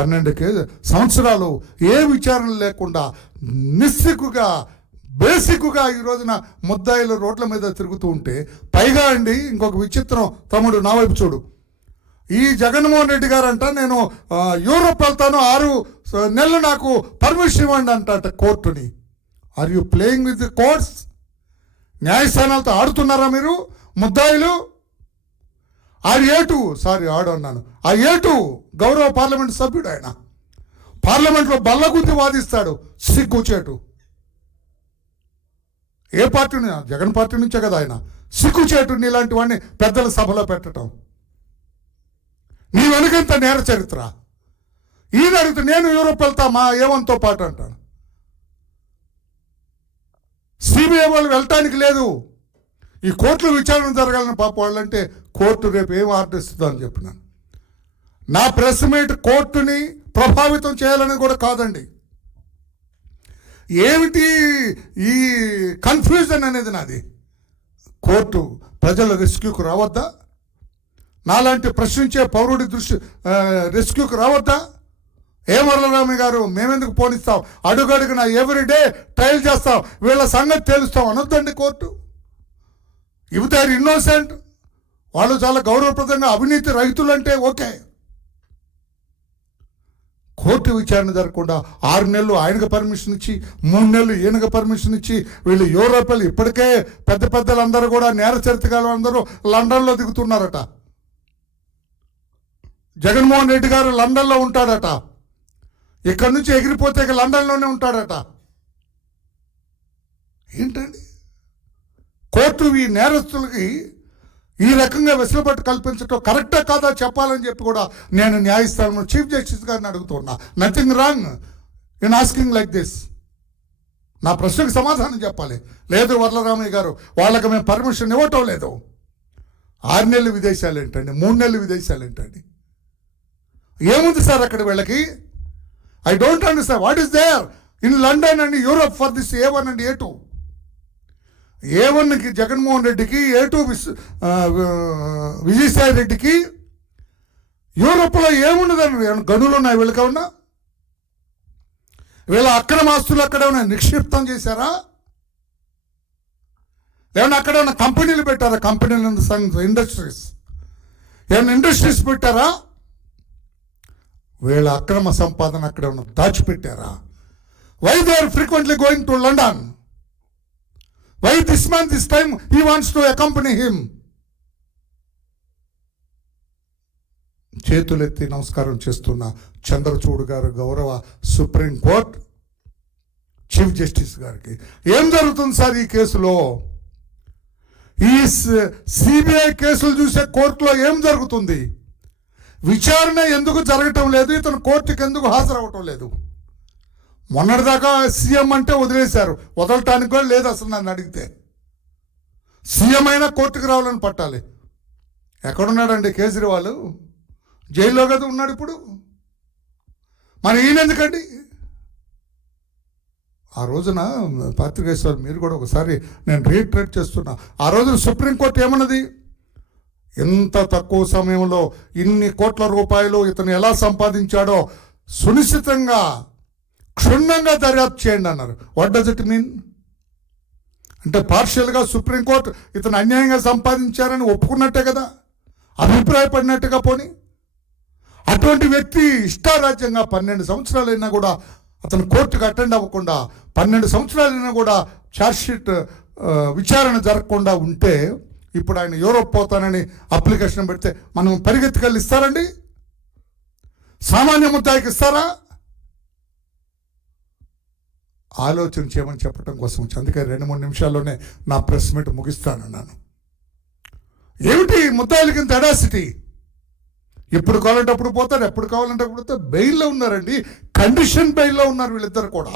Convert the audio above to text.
12 సంవత్సరాలు ఏ విచారణ లేకుండా నిస్సిగ్గుగా బేసిక్గా ఈ రోజున ముద్దాయిలు రోడ్ల మీద తిరుగుతూ ఉంటే, పైగా అండి ఇంకొక విచిత్రం, తమ్ముడు నా వైపు చూడు, ఈ జగన్మోహన్ రెడ్డి గారు అంట నేను యూరోప్ వెళ్తాను 6 నెలలు నాకు పర్మిషన్ ఇవ్వండి అంట కోర్టుని. Are you playing with the courts? న్యాయస్థానాలతో ఆడుతున్నారా మీరు ముద్దాయిలు? అన్నాను. ఆ ఏటు గౌరవ పార్లమెంట్ సభ్యుడు, ఆయన పార్లమెంట్లో బల్లగుద్ది వాదిస్తాడు. సిగ్గుచేటు. ఏ పార్టీ? జగన్ పార్టీ నుంచే కదా ఆయన. సిగ్గుచేటు నీలాంటి వాడిని పెద్దల సభలో పెట్టడం. నీ వెనుకంత నేర చరిత్ర. ఈయన అడిగితే నేను యూరోప్ వెళ్తా మా ఏవంతో పాటు అంటాను. సిబిఐ వాళ్ళు వెళ్ళటానికి లేదు, ఈ కోర్టులో విచారణ జరగాలని పాప వాళ్ళంటే కోర్టు రేపు ఏం ఆర్డర్ ఇస్తుందో అని చెప్పినాను. నా ప్రెస్ మీట్ కోర్టుని ప్రభావితం చేయాలని కూడా కాదండి. ఏమిటి ఈ కన్ఫ్యూజన్ అనేది నాది. కోర్టు ప్రజల రెస్క్యూకు రావద్దా? నాలాంటి ప్రశ్నించే పౌరుడి రెస్క్యూకు రావద్దా? వరలరామయ్య గారు మేమెందుకు పోనిస్తాం, అడుగడుగున ఎవ్రీడే ట్రయల్ చేస్తాం, వీళ్ళ సంగతి తేలుస్తాం అనొద్దండి court. If they are innocent, వాళ్ళు చాలా గౌరవప్రదంగా అవినీతి రహితులంటే ఓకే. కోర్టు విచారణ జరగకుండా 6 నెలలు ఆయనకు పర్మిషన్ ఇచ్చి 3 నెలలు ఈయనకు పర్మిషన్ ఇచ్చి వీళ్ళు యూరోపియన్లు ఇప్పటికే పెద్ద పెద్దలందరూ కూడా నేర చరిత్రలు అందరూ లండన్లో దిగుతున్నారట. జగన్మోహన్ రెడ్డి గారు లండన్లో ఉంటాడట. ఇక్కడి నుంచి ఎగిరిపోతే ఇక లండన్లోనే ఉంటాడట. ఏంటండి కోర్టు ఈ నేరస్తులకి ఈ రకంగా వెసులుబాటు కల్పించడం కరెక్టా కాదా చెప్పాలని చెప్పి కూడా నేను న్యాయస్థానంలో చీఫ్ జస్టిస్ గారిని అడుగుతున్నా. Nothing wrong in asking like this. నా ప్రశ్నకు సమాధానం చెప్పాలి. లేదు వరలరామయ్య గారు, వాళ్ళకి మేము పర్మిషన్ ఇవ్వటం లేదు. 6 నెలలు విదేశాలు ఏంటండి, 3 నెలలు విదేశాలు ఏంటండి? ఏముంది సార్ అక్కడ వీళ్ళకి? I don't understand what is there in London and Europe for this A1 and A2. A1కి జగన్మోహన్ రెడ్డికి, A2 విజయసాయి రెడ్డికి యూరోప్లో ఏముండదండి. గనులు ఉన్నాయి వీళ్ళకి ఉన్నా? వీళ్ళ అక్రమాస్తులు అక్కడ ఏమైనా నిక్షిప్తం చేశారా? ఏమన్నా అక్కడ ఏమైనా కంపెనీలు పెట్టారా? కంపెనీలు ఇండస్ట్రీస్ ఏమైనా ఇండస్ట్రీస్ పెట్టారా? వీళ్ళ అక్రమ సంపాదన అక్కడ ఏమైనా దాచిపెట్టారా? Why they are frequently going to London? Why this man this time he wants to accompany him? చేతులెత్తి నమస్కారం చేస్తున్న చంద్రచూడ్ గారు, గౌరవ సుప్రీం కోర్ట్ చీఫ్ జస్టిస్ గారికి, ఏం జరుగుతుంది సార్ ఈ కేసులో? ఈ సిబిఐ కేసులు చూసే కోర్టులో ఏం జరుగుతుంది? విచారణ ఎందుకు జరగటం లేదు? ఇతను కోర్టుకి ఎందుకు హాజరవ్వటం లేదు? మొన్నటిదాకా సీఎం అంటే వదిలేశారు, వదలటానికి కూడా లేదు అసలు. నన్ను అడిగితే సీఎం అయినా కోర్టుకు రావాలని పట్టాలి. ఎక్కడున్నాడండి కేజ్రీవాల్? జైల్లో కదా ఉన్నాడు ఇప్పుడు. మరి ఈయన ఎందుకండి? ఆ రోజున పాత్రికేశ్వర్ మీరు కూడా ఒకసారి నేను రీట్రేట్ చేస్తున్నా, ఆ రోజున సుప్రీంకోర్టు ఏమన్నది? ఎంత తక్కువ సమయంలో ఇన్ని కోట్ల రూపాయలు ఇతను ఎలా సంపాదించాడో సునిశ్చితంగా క్షుణ్ణంగా దర్యాప్తు చేయండి అన్నారు. What does it mean? అంటే పార్షియల్గా సుప్రీంకోర్టు ఇతను అన్యాయంగా సంపాదించారని ఒప్పుకున్నట్టే కదా, అభిప్రాయపడినట్టుగా. పోని అటువంటి వ్యక్తి ఇష్టారాజ్యంగా 12 సంవత్సరాలైనా కూడా అతను కోర్టుకు అటెండ్ అవ్వకుండా, 12 సంవత్సరాలైనా కూడా ఛార్జ్షీట్ విచారణ జరగకుండా ఉంటే, ఇప్పుడు ఆయన యూరోప్ పోతానని అప్లికేషన్ పెడితే మనం పరిగెత్తుకెళ్ళి ఇస్తారండి? సామాన్య ముద్దాయికి ఇస్తారా? ఆలోచన చేయమని చెప్పడం కోసం అందుకే 2-3 నిమిషాల్లోనే నా ప్రెస్ మీట్ ముగిస్తానన్నాను. ఏమిటి ముద్దాయిలకి ఇంత ఎడాసిటీ? ఎప్పుడు కావాలంటే అప్పుడు పోతారు, ఎప్పుడు కావాలంటే అప్పుడు పోతే బెయిల్లో ఉన్నారండి. కండిషన్ బెయిల్లో ఉన్నారు వీళ్ళిద్దరు కూడా.